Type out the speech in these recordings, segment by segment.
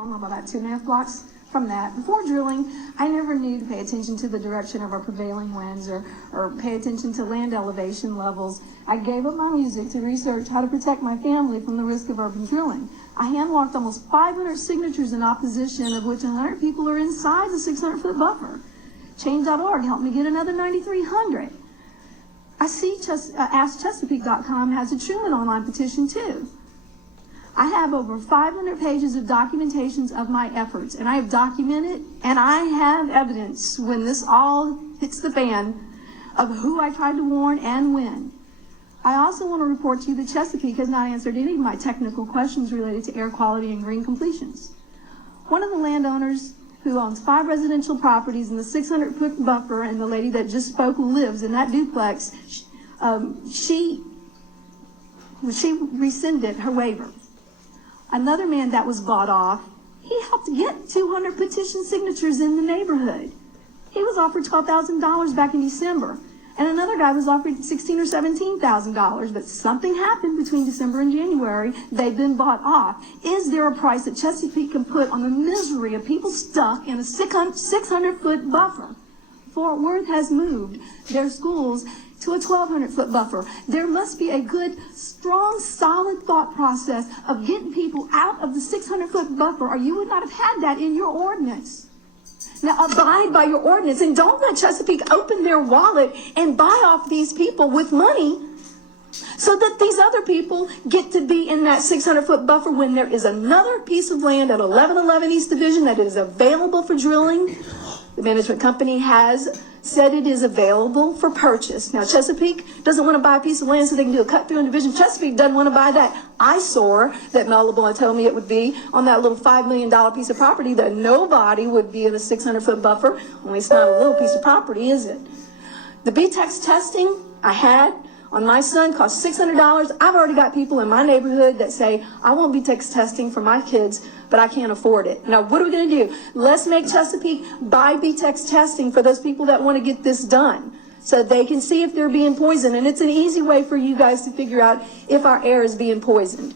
I'm about 2.5 blocks from that. Before drilling, I never knew to pay attention to the direction of our prevailing winds or pay attention to land elevation levels. I gave up my music to research how to protect my family from the risk of urban drilling. I hand-walked almost 500 signatures in opposition, of which 100 people are inside the 600-foot buffer. Change.org helped me get another 9,300. I see AskChesapeake.com has a Truman online petition too. I have over 500 pages of documentations of my efforts, and I have documented and I have evidence when this all hits the fan of who I tried to warn and when. I also want to report to you that Chesapeake has not answered any of my technical questions related to air quality and green completions. One of the landowners who owns 5 residential properties in the 600-foot buffer, and the lady that just spoke who lives in that duplex, she rescinded her waiver. Another man that was bought off, he helped get 200 petition signatures in the neighborhood. He was offered $12,000 back in December. And another guy was offered $16,000 or $17,000, but something happened between December and January. They've been bought off. Is there a price that Chesapeake can put on the misery of people stuck in a 600-foot buffer? Fort Worth has moved their schools to a 1,200-foot buffer. There must be a good, strong, solid thought process of getting people out of the 600-foot buffer, or you would not have had that in your ordinance. Now, abide by your ordinance, and don't let Chesapeake open their wallet and buy off these people with money so that these other people get to be in that 600-foot buffer when there is another piece of land at 1111 East Division that is available for drilling. The management company has said it is available for purchase. Now, Chesapeake doesn't want to buy a piece of land so they can do a cut through in Division. Chesapeake doesn't want to buy that eyesore that Mel LeBlanc told me it would be on that little $5 million piece of property that nobody would be in a 600-foot buffer. Only it's not a little piece of property, is it? The BTEX testing I had on my son cost $600. I've already got people in my neighborhood that say, I want BTEX testing for my kids, but I can't afford it. Now, what are we going to do? Let's make Chesapeake buy BTEX testing for those people that want to get this done so they can see if they're being poisoned. And it's an easy way for you guys to figure out if our air is being poisoned.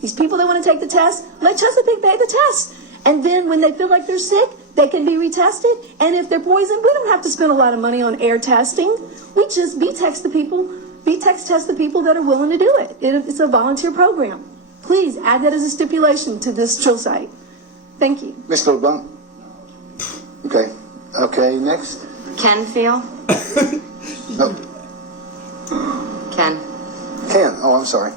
These people that want to take the test, let Chesapeake pay the test. And then when they feel like they're sick, they can be retested. And if they're poisoned, we don't have to spend a lot of money on air testing. We just BTEX the people. BTEX test the people that are willing to do it. It's a volunteer program. Please add that as a stipulation to this drill site. Thank you. Mr. LeBlanc? Okay. Okay, next. Ken Feel? No. Ken. Ken. Oh, I'm sorry.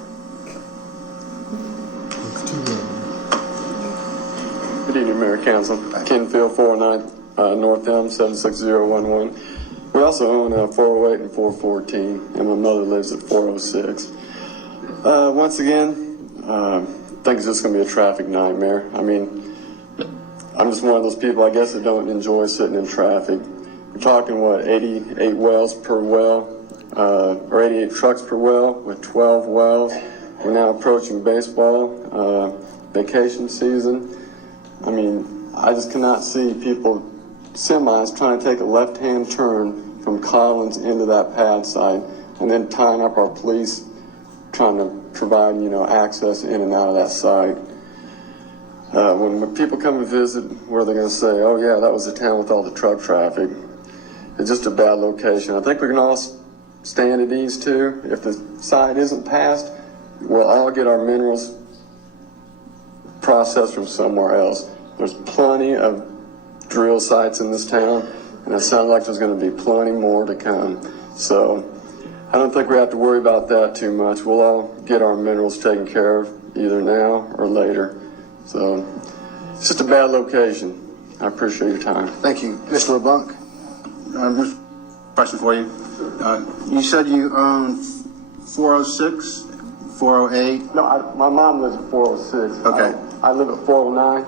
Good evening, Mayor, Council. Ken Field, 409 North Elm, 76011. We also own 408 and 414, and my mother lives at 406. Once again, I think it's just going to be a traffic nightmare. I mean, I'm just one of those people, I guess, that don't enjoy sitting in traffic. We're talking, what, 88 wells per well, or 88 trucks per well with 12 wells. We're now approaching baseball, vacation season. I mean, I just cannot see people, semis, trying to take a left-hand turn from Collins into that pad site and then tying up our police trying to provide, access in and out of that site. When people come and visit, where they're going to say, oh yeah, that was the town with all the truck traffic. It's just a bad location. I think we can all stand at ease too. If the site isn't passed, we'll all get our minerals processed from somewhere else. There's plenty of drill sites in this town, and it sounds like there's going to be plenty more to come. So I don't think we have to worry about that too much. We'll all get our minerals taken care of either now or later. So it's just a bad location. I appreciate your time. Thank you. Mr. LeBlanc? Just a question for you. You said you own 406, 408? No, my mom lives at 406. Okay. I live at 409.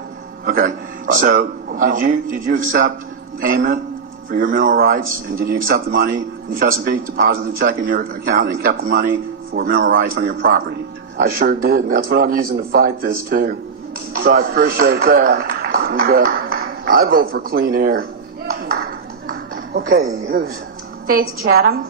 Okay. So did you accept payment for your mineral rights, and did you accept the money from Chesapeake, deposited the check in your account, and kept the money for mineral rights on your property? I sure did, and that's what I'm using to fight this too. So I appreciate that. And, I vote for clean air. Okay, who's? Faith Chatham?